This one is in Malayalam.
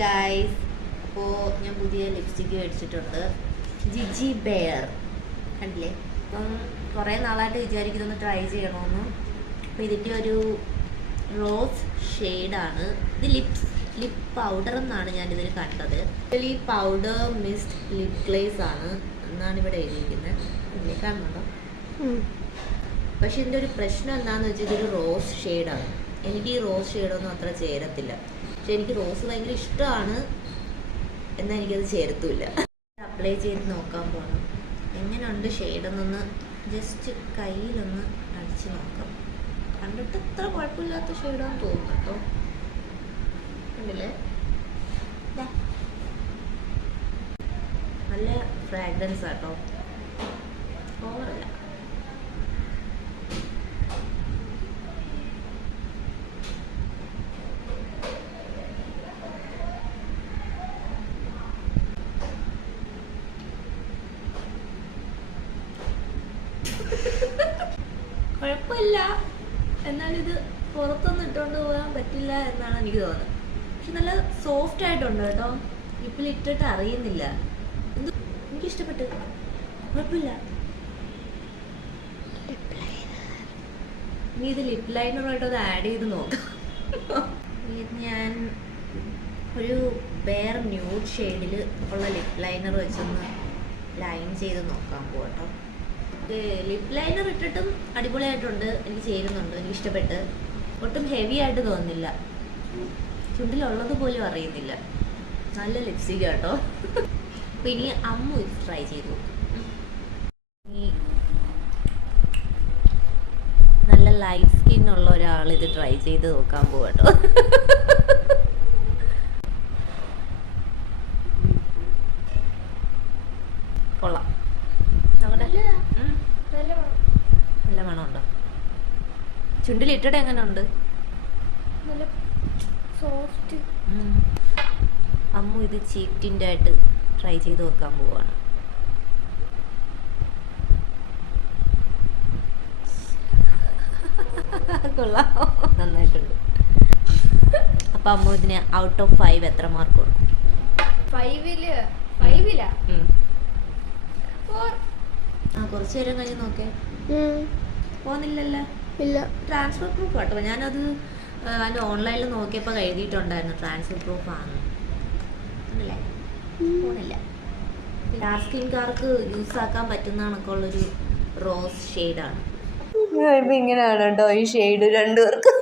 ഗായ്സ്, അപ്പോൾ ഞാൻ പുതിയ ലിപ്സ്റ്റിക്ക് മേടിച്ചിട്ടുണ്ട്. ജിജി ബെയർ കണ്ടില്ലേ. അപ്പം കുറേ നാളായിട്ട് വിചാരിക്കുന്നൊന്ന് ട്രൈ ചെയ്യണമെന്ന്. അപ്പോൾ ഇതിൻ്റെ ഒരു റോസ് ഷെയ്ഡാണ് ഇത്. ലിപ് പൗഡർ എന്നാണ് ഞാനിതിൽ കണ്ടത്. ഇതിൽ ഈ പൗഡർ മിസ്റ്റ് ലിപ് ഗ്ലേസ് ആണ് എന്നാണ് ഇവിടെ എഴുതിയിരിക്കുന്നത്. കാണുന്നുണ്ടോ? പക്ഷെ ഇതിൻ്റെ ഒരു പ്രശ്നം എന്താണെന്ന് വെച്ചാൽ ഇതൊരു റോസ് ഷെയ്ഡാണ്. എനിക്ക് ഈ റോസ് ഷെയ്ഡൊന്നും അത്ര ചേരത്തില്ല. പക്ഷെ എനിക്ക് റോസ് ഭയങ്കര ഇഷ്ടമാണ്, എന്നാൽ എനിക്കത് ചേരത്തുമില്ല. അപ്ലൈ ചെയ്ത് നോക്കാൻ പോകണം എങ്ങനെയുണ്ട് ഷെയ്ഡെന്നൊന്ന് ജസ്റ്റ് കയ്യിലൊന്ന് അടിച്ച് നോക്കാം. കണ്ടിട്ട് ഇത്ര കുഴപ്പമില്ലാത്ത ഷെയ്ഡാന്ന് തോന്നുന്നു കേട്ടോ. കണ്ടില്ലേ, നല്ല ഫ്രാഗ്രൻസ് ആട്ടോ, ഓവറല്ല. കുഴപ്പമില്ല, എന്നാലിത് പുറത്തൊന്നും ഇട്ടുകൊണ്ട് പോകാൻ പറ്റില്ല എന്നാണ് എനിക്ക് തോന്നുന്നത്. പക്ഷെ നല്ല സോഫ്റ്റ് ആയിട്ടുണ്ട് കേട്ടോ. ലിപ്പിൽ ഇട്ടിട്ട് അറിയുന്നില്ല. എനിക്കിഷ്ടപ്പെട്ടു, കുഴപ്പമില്ല. ഇനി ഇത് ലിപ് ലൈനറായിട്ട് അത് ആഡ് ചെയ്ത് നോക്കാം. ഇത് ഞാൻ ഒരു ബെയർ ന്യൂഡ് ഷെയ്ഡിൽ ഉള്ള ലിപ് ലൈനർ വെച്ചൊന്ന് ലൈൻ ചെയ്ത് നോക്കാൻ പോകട്ടോ. ലിപ് ലൈനർ ഇട്ടിട്ടും അടിപൊളിയായിട്ടുണ്ട്, എനിക്ക് ചേരുന്നുണ്ട്, എനിക്ക് ഇഷ്ടപ്പെട്ട്. ഒട്ടും ഹെവി ആയിട്ട് തോന്നുന്നില്ല, ചുണ്ടിലുള്ളത് പോലും അറിയുന്നില്ല. നല്ല ലിപ്സ്റ്റിക് കേട്ടോ. അപ്പം ഇനി അമ്മു ഇത് ട്രൈ ചെയ്തു. നല്ല ലൈറ്റ് സ്കിൻ ഉള്ള ഒരാൾ ഇത് ട്രൈ ചെയ്ത് നോക്കാൻ പോകട്ടോ. കൊള്ളാം, നല്ല മണമുണ്ടോ? ചുണ്ടിലിട്ടിട്ട് എങ്ങനെ ഉണ്ട്? സോഫ്റ്റ്. അമ്മു ഇത് ചീക്ക് ടിൻ്റ് ആയിട്ട് ട്രൈ ചെയ്ത് നോക്കാൻ പോവാണ്. കൊള്ളാം, നന്നായിട്ടുണ്ട്. അപ്പം അമ്മു ഇതിന് ഔട്ട് ഓഫ് 5 എത്ര മാർക്ക് കൊടുക്കും? 5 കുറച്ച് നേരം കഴിഞ്ഞ് നോക്കേ. പോകുന്നില്ലല്ലോ. ഇല്ല, ട്രാൻസ്ഫർ പ്രൂഫ് കേട്ടോ. ഞാനത് അതിൻ്റെ ഓൺലൈനിൽ നോക്കിയപ്പോൾ എഴുതിയിട്ടുണ്ടായിരുന്നു ട്രാൻസ്ഫർ പ്രൂഫ് ആണ്. അല്ലേ, പോകുന്നില്ല. ഡാർക്ക് സ്കിൻകാർക്ക് യൂസ് ആക്കാൻ പറ്റുന്ന കണക്കുള്ളൊരു റോസ് ഷെയ്ഡാണ്. ഇപ്പം ഇങ്ങനെയാണ് കേട്ടോ ഈ ഷെയ്ഡ് രണ്ടുപേർക്ക്.